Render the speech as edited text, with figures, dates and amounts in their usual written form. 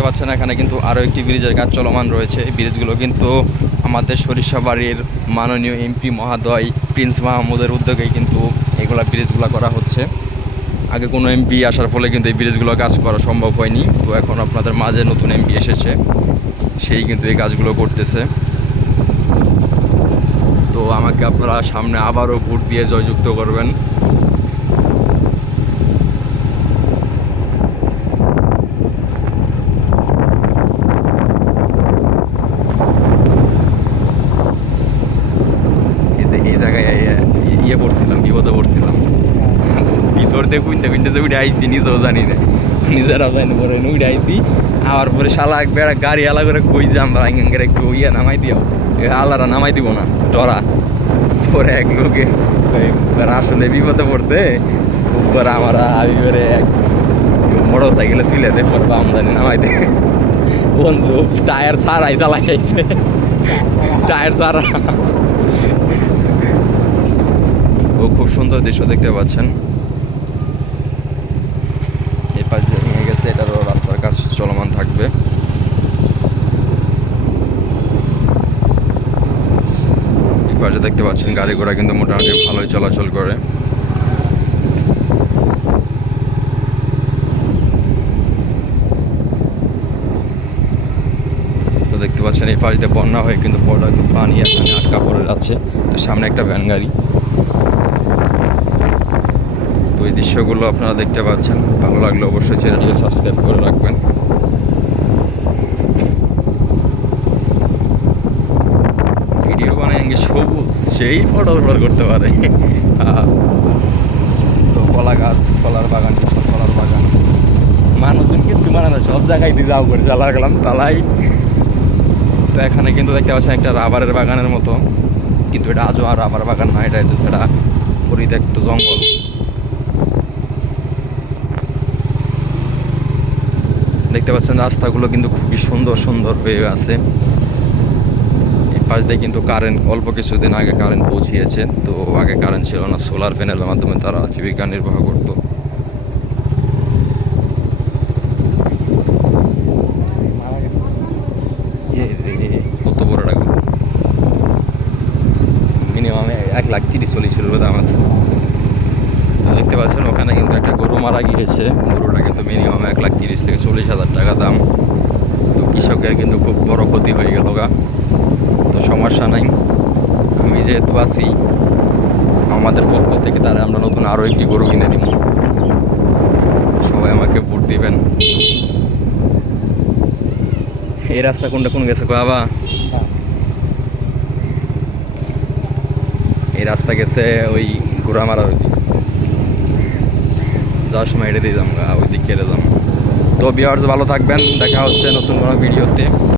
দেখতে পাচ্ছেন এখানে কিন্তু আরও একটি ব্রিজের কাজ চলমান রয়েছে। এই ব্রিজগুলো কিন্তু আমাদের সরিষাবাড়ির মাননীয় এমপি মহোদয় প্রিন্স মাহমুদের উদ্যোগেই কিন্তু এগুলা ব্রিজগুলো করা হচ্ছে। আগে কোনো এমপি আসার ফলে কিন্তু এই ব্রিজগুলো কাজ করা সম্ভব হয়নি। তো এখন আপনাদের মাঝে নতুন এমপি এসেছে, সেই কিন্তু এই কাজগুলো করতেছে। তো আমাকে আপনারা সামনে আবারও ভোট দিয়ে জয়যুক্ত করবেন। এই জায়গায় পড়ছিলাম, বিপদে পড়ছিলাম। ভিতর দিয়ে কুইনতে কুইনতে উঠে আইসি, নিজেও জানি না, নিজেরাও জানি পরে উঠে আইসি। আবার পরে শালা একবার গাড়ি আলা করে কই যে আমরা একটু নামাই দিও, আলারা নামাই দিব না ডরা। পরে এক লোকে আসলে বিপদে পড়ছে, পরে আমার আবিবারে এক মোটর সাইকেলে তুলে দেয়, পরে আমদানি নামাই দেয়। বন্ধু টায়ার ছাড়াই চালাই যাইছে, টায়ার ছাড়া। ও খুব সুন্দর দৃশ্য দেখতে পাচ্ছেন। এই পাশ দিয়ে ভেঙে গেছে, এটারও রাস্তার কাজ চলমান থাকবে। এই পাশে দেখতে পাচ্ছেন গাড়ি ঘোড়া কিন্তু মোটামুটি ভালোই চলাচল করে। তো দেখতে পাচ্ছেন এই পাশ দিয়ে বন্যা হয়ে কিন্তু পানি এখানে আটকা পড়ে যাচ্ছে। তো সামনে একটা ভ্যান গাড়ি। তো এই দৃশ্যগুলো আপনারা দেখতে পাচ্ছেন। ভালো লাগলে অবশ্যই চ্যানেলটিকে সাবস্ক্রাইব করে রাখবেন। ভিডিও বানায় সবুজ, সেই ফটো করতে পারে। তো কলা গাছ, কলার বাগান, সব কলার বাগান। মানুষজন কিন্তু মানে না, সব জায়গায় দিয়ে যাও করে জ্বালা গেলাম তালাই। তো এখানে কিন্তু দেখতে পাচ্ছেন একটা রাবারের বাগানের মতো, কিন্তু এটা আজও আর রাবার বাগান না, এটা সেটা পরিত্যক্ত জঙ্গল। দেখতে পাচ্ছেন রাস্তাগুলো কিন্তু খুবই সুন্দর সুন্দর হয়ে আছে। এই পাশ দিয়ে কিন্তু কারেন্ট অল্প কিছুদিন আগে কারেন্ট পৌঁছিয়েছে। তো আগে কারেন্ট ছিল না, সোলার প্যানেলের মাধ্যমে তারা জীবিকা নির্বাহ করত। কত বড় টাকা, মিনিমাম 1,30,40,000 ছিল দাম আছে। দেখতে পাচ্ছেন ওখানে কিন্তু একটা গরু মারা গিয়েছে, গরুটা কিন্তু মিনিমাম 1,30,000 থেকে 40,000 টাকা দাম। তো কৃষকের কিন্তু খুব বড় ক্ষতি হয়ে গেল গা। তো সমস্যা নাই, আমি যেহেতু আছি, আমাদের পক্ষ থেকে তারা আমরা নতুন আরও একটি গরু কিনে দিব। সবাই আমাকে ভোট দিবেন। এই রাস্তা কোনটা কোন গেছে বাবা? এই রাস্তা গেছে ওই ঘোড়ামারার ওই দিক, যাওয়ার সময় এটা দিয়ে যাবো, ওই দিক কেটে যাবো। তো ভিউয়ার্স ভালো থাকবেন, দেখা হচ্ছে নতুন কোনো ভিডিওতে।